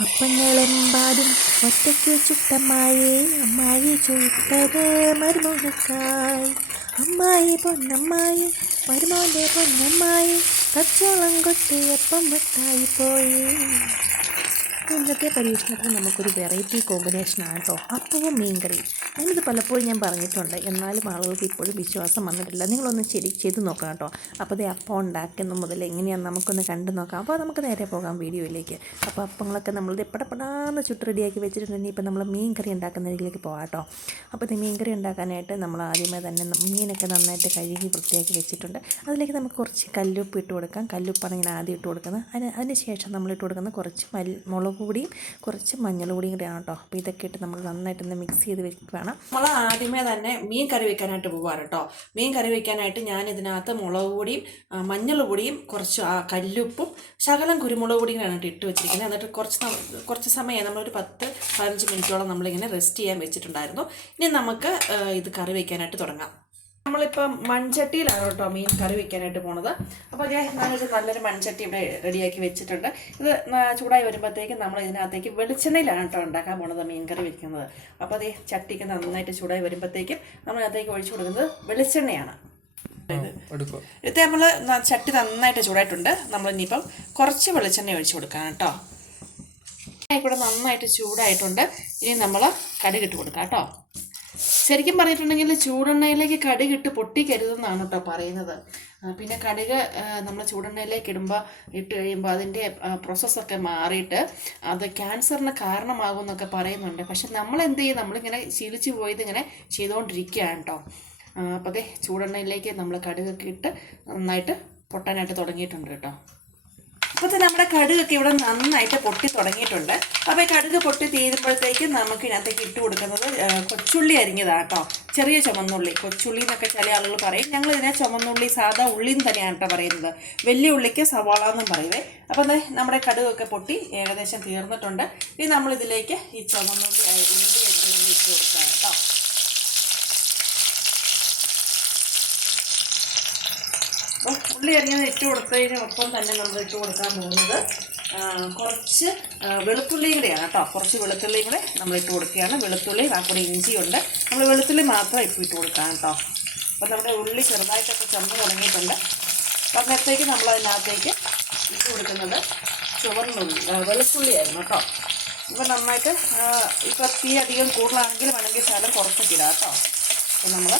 അപ്പങ്ങളെമ്പാടും ഒറ്റയ്ക്ക് ചുട്ടമ്മായേ. അമ്മായി ചുട്ടത് മരുമകൾക്കായി അമ്മായി പൊന്നമ്മായി മരുമോന്റെ പൊന്നമ്മായി കച്ചോളം കൊട്ടിയപ്പം വെട്ടായി പോയി ഇന്നത്തെ പരീക്ഷണത്തിൽ നമുക്കൊരു വെറൈറ്റി കോമ്പിനേഷനാണ് കേട്ടോ അപ്പവും മീൻകറി ഞാനിത് പലപ്പോഴും ഞാൻ പറഞ്ഞിട്ടുണ്ട്. എന്നാലും ആളുകൾക്ക് ഇപ്പോഴും വിശ്വാസം വന്നിട്ടില്ല. നിങ്ങളൊന്ന് ശരി ചെയ്ത് നോക്കാം കേട്ടോ അപ്പോൾ അതേ അപ്പം ഉണ്ടാക്കുന്ന മുതൽ എങ്ങനെയാണ് നമുക്കൊന്ന് കണ്ടു നോക്കാം. അപ്പോൾ നമുക്ക് നേരെ പോകാം വീഡിയോയിലേക്ക്. അപ്പോൾ അപ്പങ്ങളൊക്കെ നമ്മൾ പടപടാന്ന് ചുട്ട് റെഡിയാക്കി വെച്ചിട്ടുണ്ടെങ്കിൽ ഇപ്പോൾ നമ്മൾ മീൻ കറി ഉണ്ടാക്കുന്നതിലേക്ക് പോകാം കേട്ടോ അപ്പോൾ ഇത് മീൻ കറി ഉണ്ടാക്കാനായിട്ട് നമ്മൾ ആദ്യമേ തന്നെ മീനൊക്കെ നന്നായിട്ട് കഴുകി വൃത്തിയാക്കി വെച്ചിട്ടുണ്ട്. അതിലേക്ക് നമുക്ക് കുറച്ച് കല്ലുപ്പ് ഇട്ട് കൊടുക്കാം. കല്ലുപ്പാണ് ഇങ്ങനെ ആദ്യം ഇട്ട് കൊടുക്കുന്നത്. അതിന് അതിന് ശേഷം നമ്മൾ ഇട്ട് കൊടുക്കുന്ന കുറച്ച് മല്ലി മുളക് പൊടിയും കുറച്ച് മഞ്ഞൾ പൊടിയും കൂടിയാണ് കേട്ടോ. അപ്പോൾ ഇതൊക്കെ ഇട്ട് നമ്മൾ നന്നായിട്ടൊന്ന് മിക്സ് ചെയ്ത് വെക്കുകയാണ് നമ്മൾ ആദ്യമേ തന്നെ മീൻ കറി വെക്കാനായിട്ട് പോകാറ് കേട്ടോ. മീൻ കറി വെക്കാനായിട്ട് ഞാൻ ഇതിനകത്ത് മുളക് പൊടിയും കുറച്ച് കല്ലുപ്പും ശകലം കുരുമുളക് പൊടിയും ആണ് ഇട്ട് വെച്ചിരിക്കുന്നത്. എന്നിട്ട് കുറച്ച് കുറച്ച് സമയം നമ്മളൊരു പത്ത് പതിനഞ്ച് മിനിറ്റോളം നമ്മളിങ്ങനെ റെസ്റ്റ് ചെയ്യാൻ വെച്ചിട്ടുണ്ടായിരുന്നു. ഇനി നമുക്ക് ഇത് കറി വെക്കാനായിട്ട് തുടങ്ങാം. നമ്മളിപ്പം മൺചട്ടിയിലാണ് കേട്ടോ മീൻ കറി വെക്കാനായിട്ട് പോണത്. അപ്പോൾ ഞാൻ ഞാനൊരു നല്ലൊരു മൺചട്ടി ഇവിടെ റെഡിയാക്കി വെച്ചിട്ടുണ്ട്. ഇത് ചൂടായി വരുമ്പോഴത്തേക്കും നമ്മൾ ഇതിനകത്തേക്ക് വെളിച്ചെണ്ണയിലാണ് കേട്ടോ ഉണ്ടാക്കാൻ പോണത് മീൻ കറി വെക്കുന്നത്. അപ്പോൾ അതേ ചട്ടിക്ക് നന്നായിട്ട് ചൂടായി വരുമ്പോഴത്തേക്കും നമ്മൾ അതിനകത്തേക്ക് ഒഴിച്ചു കൊടുക്കുന്നത് വെളിച്ചെണ്ണയാണ്. ഇത് നമ്മൾ ചട്ടി നന്നായിട്ട് ചൂടായിട്ടുണ്ട്. നമ്മൾ ഇനിയിപ്പം കുറച്ച് വെളിച്ചെണ്ണ ഒഴിച്ചു കൊടുക്കാം കേട്ടോ. ഇവിടെ നന്നായിട്ട് ചൂടായിട്ടുണ്ട്. ഇനി നമ്മൾ കടുകിട്ട് കൊടുക്കാം കേട്ടോ. ശരിക്കും പറഞ്ഞിട്ടുണ്ടെങ്കിൽ ചൂടെണ്ണയിലേക്ക് കടുകിട്ട് പൊട്ടിക്കരുതെന്നാണ് കേട്ടോ പറയുന്നത്. പിന്നെ കടുക് നമ്മൾ ചൂടെണ്ണയിലേക്ക് ഇടുമ്പോൾ ഇട്ട് കഴിയുമ്പോൾ അതിന്റെ പ്രോസസ്സൊക്കെ മാറിയിട്ട് അത് ക്യാൻസറിന് കാരണമാകും എന്നൊക്കെ പറയുന്നുണ്ട്. പക്ഷെ നമ്മൾ എന്ത് ചെയ്യും? നമ്മളിങ്ങനെ ശീലിച്ചു പോയത് ഇങ്ങനെ ചെയ്തുകൊണ്ടിരിക്കുകയാണ് കേട്ടോ അപ്പോൾ അതെ ചൂടെണ്ണയിലേക്ക് നമ്മൾ കടുകൊക്കെ ഇട്ട് നന്നായിട്ട് പൊട്ടാനായിട്ട് തുടങ്ങിയിട്ടുണ്ട് കേട്ടോ അപ്പോൾ നമ്മുടെ കടുകൊക്കെ ഇവിടെ നന്നായിട്ട് പൊട്ടി തുടങ്ങിയിട്ടുണ്ട്. അപ്പോൾ ഈ കടുക് പൊട്ടി തീരുമ്പോഴത്തേക്ക് നമുക്ക് ഇതിനകത്തേക്ക് ഇട്ട് കൊടുക്കുന്നത് കൊച്ചുള്ളി അരിഞ്ഞതാണ് കേട്ടോ. ചെറിയ ചുമന്നുള്ളി കൊച്ചുള്ളി എന്നൊക്കെ ചില ആളുകൾ പറയും. ഞങ്ങൾ ഇതിനെ ചുമന്നുള്ളി സാധാ ഉള്ളിയും തന്നെയാണ് കേട്ടോ പറയുന്നത്. വലിയ ഉള്ളിക്ക് സവാള എന്നും പറയുവേ അപ്പോൾ അത് നമ്മുടെ കടുകൊക്കെ പൊട്ടി ഏകദേശം തീർന്നിട്ടുണ്ട്. ഇനി നമ്മളിതിലേക്ക് ഈ ചുമന്നുള്ളി ഉള്ളി അരിഞ്ഞ് ഇട്ട് കൊടുക്കാം കേട്ടോ. അപ്പോൾ ഉള്ളി അരിഞ്ഞത് ഇട്ട് കൊടുത്തതിന് ഒപ്പം തന്നെ നമ്മൾ ഇട്ട് കൊടുക്കാൻ പോകുന്നത് കുറച്ച് വെളുത്തുള്ളിയും കൂടെയാണ് കേട്ടോ. കുറച്ച് വെളുത്തുള്ളിയും കൂടെ നമ്മൾ ഇട്ട് കൊടുക്കുകയാണ്. വെളുത്തുള്ളി ആ കൂടെ ഇഞ്ചിയുണ്ട്. നമ്മൾ വെളുത്തുള്ളി മാത്രം ഇപ്പോൾ ഇട്ട് കൊടുക്കാം കേട്ടോ. അപ്പോൾ നമ്മുടെ ഉള്ളി ചെറുതായിട്ടൊക്കെ ചമ്മ തുടങ്ങിയിട്ടുണ്ട്. അപ്പോൾ അന്നേരത്തേക്ക് നമ്മൾ അതിനകത്തേക്ക് ഇട്ട് കൊടുക്കുന്നത് ചുവന്നുള്ളി വെളുത്തുള്ളിയായിരുന്നു കേട്ടോ. ഇപ്പം നന്നായിട്ട് ഇപ്പോൾ തീ അധികം കൂടുതലാണെങ്കിൽ വേണമെങ്കിൽ ശകലം കുറച്ചൊക്കെ ഇടാം കേട്ടോ. അപ്പോൾ നമ്മൾ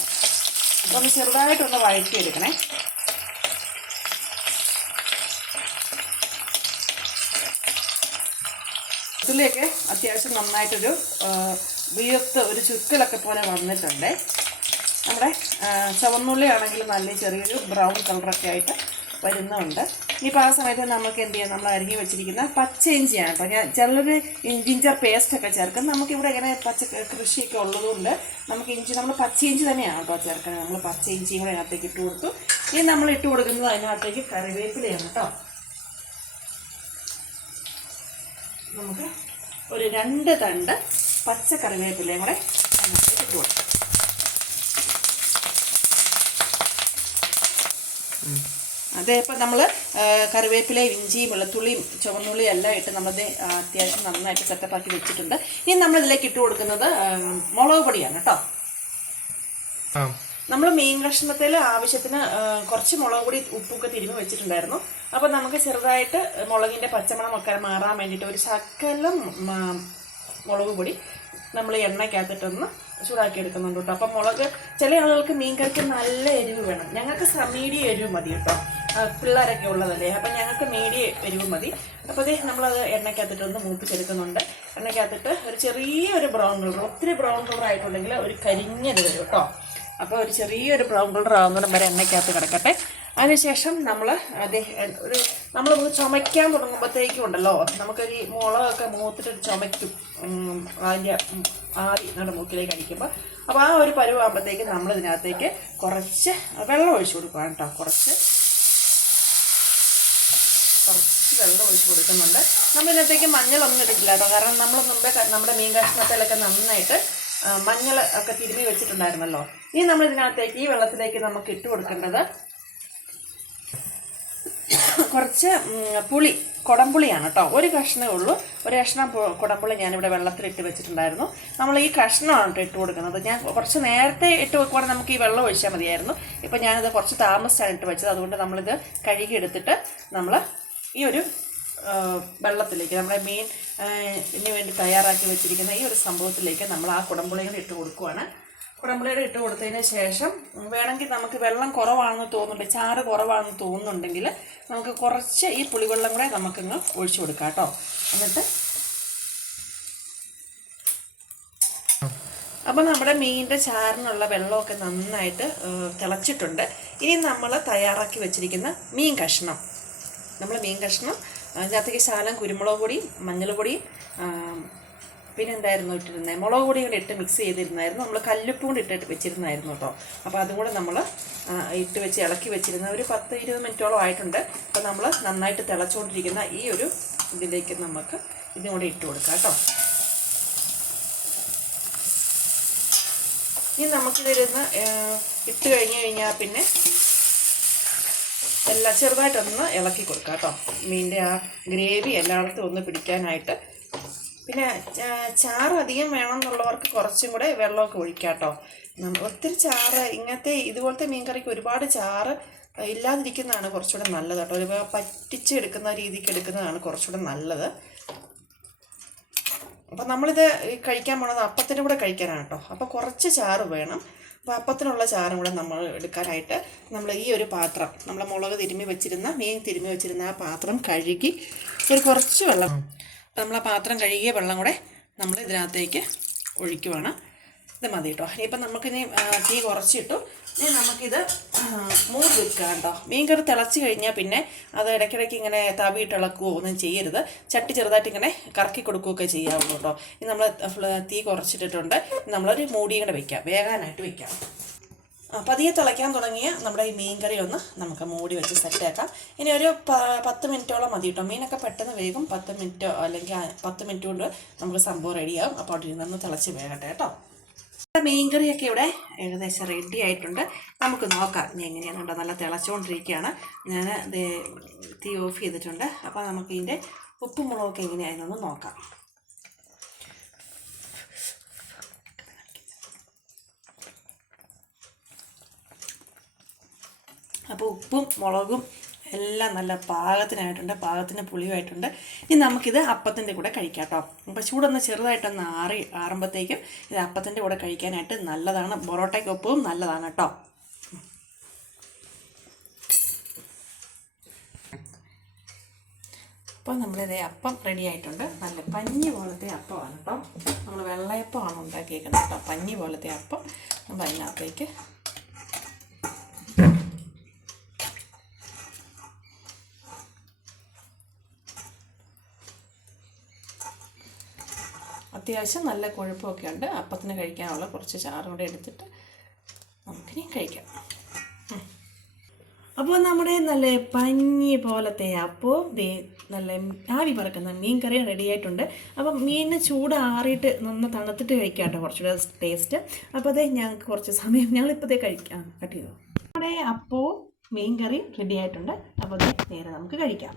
ഒന്ന് ചെറുതായിട്ടൊന്ന് വഴറ്റിയെടുക്കണേ. വെളുത്തുള്ളിയൊക്കെ അത്യാവശ്യം നന്നായിട്ടൊരു വിയർത്ത് ഒരു ചുക്കലൊക്കെ പോലെ വന്നിട്ടുണ്ട്. നമ്മുടെ ചുവന്നുള്ളി ആണെങ്കിൽ നല്ല ചെറിയൊരു ബ്രൗൺ കളറൊക്കെ ആയിട്ട് വരുന്നുണ്ട്. ഇനിയിപ്പോൾ ആ സമയത്ത് നമുക്ക് എന്ത് ചെയ്യാം? നമ്മൾ അരിഞ്ഞു വെച്ചിരിക്കുന്ന പച്ച ഇഞ്ചിയാണ് കേട്ടോ. ഞാൻ ചിലർ ജിഞ്ചർ പേസ്റ്റൊക്കെ ചേർക്കും. നമുക്കിവിടെ ഇങ്ങനെ പച്ച കൃഷിയൊക്കെ ഉള്ളതുകൊണ്ട് നമുക്ക് ഇഞ്ചി നമ്മൾ പച്ച ഇഞ്ചി തന്നെയാണ് കേട്ടോ ചേർക്കുന്നത്. നമ്മൾ പച്ച ഇഞ്ചിയും കൂടെ അതിനകത്തേക്ക് ഇട്ട് കൊടുത്തു. ഇനി നമ്മൾ ഇട്ട് കൊടുക്കുന്നത് അതിനകത്തേക്ക് കറിവേപ്പിലയാണ് കേട്ടോ. നമുക്ക് ഒരു രണ്ട് തണ്ട് പച്ച കറിവേപ്പിലയും കൂടെ അതിനകത്തേക്ക് ഇട്ട് കൊടുക്കാം. അതെ ഇപ്പം നമ്മൾ കറിവേപ്പിലയും ഇഞ്ചിയും വെളുത്തുള്ളിയും ചുവന്നുള്ളിയും എല്ലാം ഇട്ട് നമ്മളത് അത്യാവശ്യം നന്നായിട്ട് സെറ്റപ്പാക്കി വെച്ചിട്ടുണ്ട്. ഇനി നമ്മളിതിലേക്ക് ഇട്ട് കൊടുക്കുന്നത് മുളക് പൊടിയാണ് കേട്ടോ. നമ്മൾ മീൻ കഷ്ണത്തിൽ ആവശ്യത്തിന് കുറച്ച് മുളക് പൊടി ഉപ്പൊക്കെ തിരുമ്മി വെച്ചിട്ടുണ്ടായിരുന്നു. അപ്പോൾ നമുക്ക് ചെറുതായിട്ട് മുളകിന്റെ പച്ചമണം പച്ചമണമൊക്കെ മാറാൻ വേണ്ടിയിട്ട് ഒരു ശക്കലം മുളക് പൊടി നമ്മൾ എണ്ണയ്ക്കകത്തിട്ടൊന്ന് ചൂടാക്കി എടുക്കുന്നുണ്ട് കേട്ടോ. അപ്പം മുളക് ചില ആളുകൾക്ക് മീൻകറിക്ക് നല്ല എരിവ് വേണം. ഞങ്ങൾക്ക് മീഡിയം എരിവ് മതി കേട്ടോ. പിള്ളേരൊക്കെ ഉള്ളതല്ലേ? അപ്പം ഞങ്ങൾക്ക് മീഡിയം എരിവ് മതി. അപ്പോൾ അതേ നമ്മളത് എണ്ണയ്ക്കകത്തിട്ടൊന്ന് മൂപ്പിച്ചെടുക്കുന്നുണ്ട്. എണ്ണയ്ക്കകത്തിട്ട് ഒരു ചെറിയൊരു ബ്രൗൺ കളർ ഒത്തിരി ബ്രൗൺ കളർ ആയിട്ടുണ്ടെങ്കിൽ ഒരു കരിഞ്ഞത് വരും കേട്ടോ. അപ്പോൾ ഒരു ചെറിയൊരു ബ്രൗൺ കളർ ആവുന്നിടം വരെ എണ്ണയ്ക്കകത്ത് കിടക്കട്ടെ. അതിനുശേഷം നമ്മൾ ഒരു നമ്മൾ ചുമയ്ക്കാൻ തുടങ്ങുമ്പോഴത്തേക്കും ഉണ്ടല്ലോ. നമുക്കൊരു മുളകൊക്കെ മൂത്തിട്ട് ചുമയ്ക്കും. അതിന്റെ ആദ്യം നമ്മുടെ മൂക്കിലേക്ക് അടിക്കുമ്പോൾ അപ്പോൾ ആ ഒരു പരുവാകുമ്പോഴത്തേക്ക് നമ്മൾ ഇതിനകത്തേക്ക് കുറച്ച് വെള്ളം ഒഴിച്ചു കൊടുക്കുകയാണ് കേട്ടോ. കുറച്ച് കുറച്ച് വെള്ളം ഒഴിച്ച് കൊടുക്കുന്നുണ്ട്. നമ്മൾ ഇതിനകത്തേക്ക് മഞ്ഞളൊന്നും ഇട്ടിട്ടില്ല കേട്ടോ. കാരണം നമ്മൾ മുമ്പേ നമ്മുടെ മീൻ കഷ്ണത്തിലൊക്കെ നന്നായിട്ട് മഞ്ഞൾ ഒക്കെ തിരുമ്മി വെച്ചിട്ടുണ്ടായിരുന്നല്ലോ. ഇനി നമ്മൾ ഇതിനകത്തേക്ക് ഈ വെള്ളത്തിലേക്ക് നമുക്ക് ഇട്ട് കൊടുക്കേണ്ടത് കുറച്ച് പുളി കുടംപുളിയാണ് കേട്ടോ ഒരു കഷ്ണമേ ഉള്ളൂ. ഒരു കഷ്ണം കുടംപുളി ഞാനിവിടെ വെള്ളത്തിലിട്ട് വെച്ചിട്ടുണ്ടായിരുന്നു. നമ്മൾ ഈ കഷ്ണമാണ് ഇട്ട് കൊടുക്കുന്നത്. ഞാൻ കുറച്ച് നേരത്തെ ഇട്ട് വെക്കുവാണെങ്കിൽ നമുക്ക് ഈ വെള്ളം ഒഴിച്ചാൽ മതിയായിരുന്നു. ഇപ്പം ഞാനിത് കുറച്ച് താമസിച്ചാണ് ഇട്ട് വെച്ചത്. അതുകൊണ്ട് നമ്മളിത് കഴുകി എടുത്തിട്ട് നമ്മൾ ഈ ഒരു വെള്ളത്തിലേക്ക് നമ്മുടെ മീൻ ഇതിന് വേണ്ടി തയ്യാറാക്കി വെച്ചിരിക്കുന്ന ഈ ഒരു സംഭവത്തിലേക്ക് നമ്മൾ ആ കുടംപുളികൾ ഇട്ട് കൊടുക്കുവാണ്. കുടംപുളിയുടെ ഇട്ട് കൊടുത്തതിന് ശേഷം വേണമെങ്കിൽ നമുക്ക് വെള്ളം കുറവാണെന്ന് തോന്നുന്നുണ്ട് ചാറ് കുറവാണെന്ന് തോന്നുന്നുണ്ടെങ്കിൽ നമുക്ക് കുറച്ച് ഈ പുളിവെള്ളം കൂടെ നമുക്കിങ്ങ് ഒഴിച്ചു കൊടുക്കാം കേട്ടോ. എന്നിട്ട് അപ്പോൾ നമ്മുടെ മീനിന്റെ ചാറിനുള്ള വെള്ളമൊക്കെ നന്നായിട്ട് തിളച്ചിട്ടുണ്ട്. ഇനി നമ്മൾ തയ്യാറാക്കി വെച്ചിരിക്കുന്ന മീൻ കഷ്ണം. നമ്മൾ മീൻ കഷ്ണം അതിനകത്തേക്ക് ശാലം കുരുമുളക് പൊടി മഞ്ഞൾപ്പൊടി പിന്നെ എന്തായിരുന്നു ഇട്ടിരുന്നത്. മുളക് പൊടി കൂടി ഇട്ട് മിക്സ് ചെയ്തിരുന്നായിരുന്നു. നമ്മൾ കല്ലുപ്പ് കൂടി ഇട്ടിട്ട് വെച്ചിരുന്നായിരുന്നു കേട്ടോ. അപ്പോൾ അതും കൂടെ നമ്മൾ ഇട്ട് വെച്ച് ഇളക്കി വെച്ചിരുന്ന ഒരു പത്ത് ഇരുപത് മിനിറ്റോളം ആയിട്ടുണ്ട്. അപ്പോൾ നമ്മൾ നന്നായിട്ട് തിളച്ചുകൊണ്ടിരിക്കുന്ന ഈ ഒരു ഇതിലേക്ക് നമുക്ക് ഇതും കൂടെ ഇട്ട് കൊടുക്കാം കേട്ടോ. ഇനി നമുക്കിതിരുന്ന് ഇട്ട് കഴിഞ്ഞ് കഴിഞ്ഞാൽ പിന്നെ എല്ലാം ചെറുതായിട്ടൊന്ന് ഇളക്കി കൊടുക്കാം കേട്ടോ. മീന്റെ ആ ഗ്രേവി എല്ലായിടത്തും ഒന്ന് പിടിക്കാനായിട്ട് പിന്നെ ചാറ് അധികം വേണമെന്നുള്ളവർക്ക് കുറച്ചും കൂടെ വെള്ളമൊക്കെ ഒഴിക്കാം കേട്ടോ ഒത്തിരി ചാറ് ഇങ്ങനത്തെ ഇതുപോലത്തെ മീൻകറിക്ക് ഒരുപാട് ചാറ് ഇല്ലാതിരിക്കുന്നതാണ് കുറച്ചുകൂടെ നല്ലത് കേട്ടോ. ഒരു പറ്റിച്ച് എടുക്കുന്ന രീതിക്ക് എടുക്കുന്നതാണ് കുറച്ചുകൂടെ നല്ലത്. അപ്പം നമ്മളിത് കഴിക്കാൻ പോണത് അപ്പത്തിന് കൂടെ കഴിക്കാനാണ് കേട്ടോ. അപ്പോൾ കുറച്ച് ചാറ് വേണം. അപ്പോൾ അപ്പത്തിനുള്ള ചാറും കൂടെ നമ്മൾ എടുക്കാനായിട്ട് നമ്മൾ ഈ ഒരു പാത്രം നമ്മൾ മുളക് തിരുമ്മി വെച്ചിരുന്ന മീൻ തിരുമ്മി വെച്ചിരുന്ന ആ പാത്രം കഴുകി ഒരു കുറച്ച് വെള്ളം നമ്മൾ ആ പാത്രം കഴുകിയ വെള്ളം കൂടെ നമ്മൾ ഇതിനകത്തേക്ക് ഒഴിക്കുവാണ്. ഇത് മതി കേട്ടോ. ഇനിയിപ്പം നമുക്കിനി തീ കുറച്ചിട്ടു. ഇനി നമുക്കിത് മൂടി വെക്കുക കേട്ടോ. മീൻ കറി തിളച്ച് കഴിഞ്ഞാൽ പിന്നെ അത് ഇടയ്ക്കിടയ്ക്ക് ഇങ്ങനെ തവിയിട്ട് ഇളക്കുകയോ ഒന്നും ചെയ്യരുത്. ചട്ടി ചെറുതായിട്ട് ഇങ്ങനെ കറക്കി കൊടുക്കുകയൊക്കെ ചെയ്യാവുള്ളൂ കേട്ടോ ഇനി നമ്മൾ തീ കുറച്ചിട്ടിട്ടുണ്ട്. നമ്മളൊരു മൂടിയും കൂടെ വെക്കാം. വേകാനായിട്ട് വെക്കാം. പതിയെ തിളയ്ക്കാൻ തുടങ്ങിയ നമ്മുടെ ഈ മീൻ കറി ഒന്ന് നമുക്ക് മൂടി വെച്ച് സെറ്റാക്കാം ഇനി ഒരു പത്ത് മിനിറ്റോളം മതി കേട്ടോ. മീനൊക്കെ പെട്ടെന്ന് വേഗം പത്ത് മിനിറ്റോ അല്ലെങ്കിൽ പത്ത് മിനിറ്റ് കൊണ്ട് നമുക്ക് സംഭവം റെഡിയാവും അപ്പോൾ അവിടെ ഇരുന്നൊന്ന് തിളച്ച് വേകട്ടെ കേട്ടോ. മീൻ കറിയൊക്കെ ഇവിടെ ഏകദേശം റെഡി ആയിട്ടുണ്ട്. നമുക്ക് നോക്കാം ഇനി എങ്ങനെയാണ് കേട്ടോ നല്ല തിളച്ചുകൊണ്ടിരിക്കുകയാണ് ഞാൻ തീ ഓഫ് ചെയ്തിട്ടുണ്ട്. അപ്പോൾ നമുക്കിതിന്റെ ഉപ്പും മുളകൊക്കെ എങ്ങനെയായിരുന്നു നോക്കാം. അപ്പോൾ ഉപ്പും മുളകും എല്ലാം നല്ല പാകത്തിനായിട്ടുണ്ട് പാകത്തിന് പുളിയുമായിട്ടുണ്ട്. ഇനി നമുക്കിത് അപ്പത്തിന്റെ കൂടെ കഴിക്കാം കേട്ടോ. അപ്പോൾ ചൂടൊന്ന് ചെറുതായിട്ടൊന്ന് ആറി ആറുമ്പോഴത്തേക്കും ഇത് അപ്പത്തിന്റെ കൂടെ കഴിക്കാനായിട്ട് നല്ലതാണ്. പൊറോട്ടയ്ക്കൊപ്പവും നല്ലതാണ് കേട്ടോ. അപ്പോൾ നമ്മളിത് അപ്പം റെഡി ആയിട്ടുണ്ട്. നല്ല പഞ്ഞി പോലത്തെ അപ്പമാണ് കേട്ടോ. നമ്മൾ വെള്ളയപ്പമാണ് ഉണ്ടാക്കിയേക്കുന്നത് കേട്ടോ. പഞ്ഞി പോലത്തെ അപ്പം നമ്മൾ അതിനകത്തേക്ക് അത്യാവശ്യം നല്ല കൊഴുപ്പൊക്കെ ഉണ്ട് അപ്പത്തിന് കഴിക്കാനുള്ള കുറച്ച് ചാറും കൂടെ എടുത്തിട്ട് നമുക്കിനി കഴിക്കാം. അപ്പോൾ നമ്മുടെ നല്ല പഞ്ഞി പോലത്തെ അപ്പോൾ നല്ല ആവി പറക്കുന്ന മീൻ കറി റെഡി ആയിട്ടുണ്ട്. അപ്പം മീനിന് ചൂട് ആറിയിട്ട് നന്ന തണുത്തിട്ട് കഴിക്കാം കേട്ടോ കുറച്ചുകൂടെ ടേസ്റ്റ് അപ്പോൾ അതേ ഞങ്ങൾക്ക് കുറച്ച് സമയം ഞങ്ങളിപ്പോഴത്തെ കഴിക്കാം. കട്ട് ചെയ്തു. നമ്മുടെ അപ്പവും മീൻ കറി റെഡി ആയിട്ടുണ്ട്. അപ്പോൾ നേരെ നമുക്ക് കഴിക്കാം.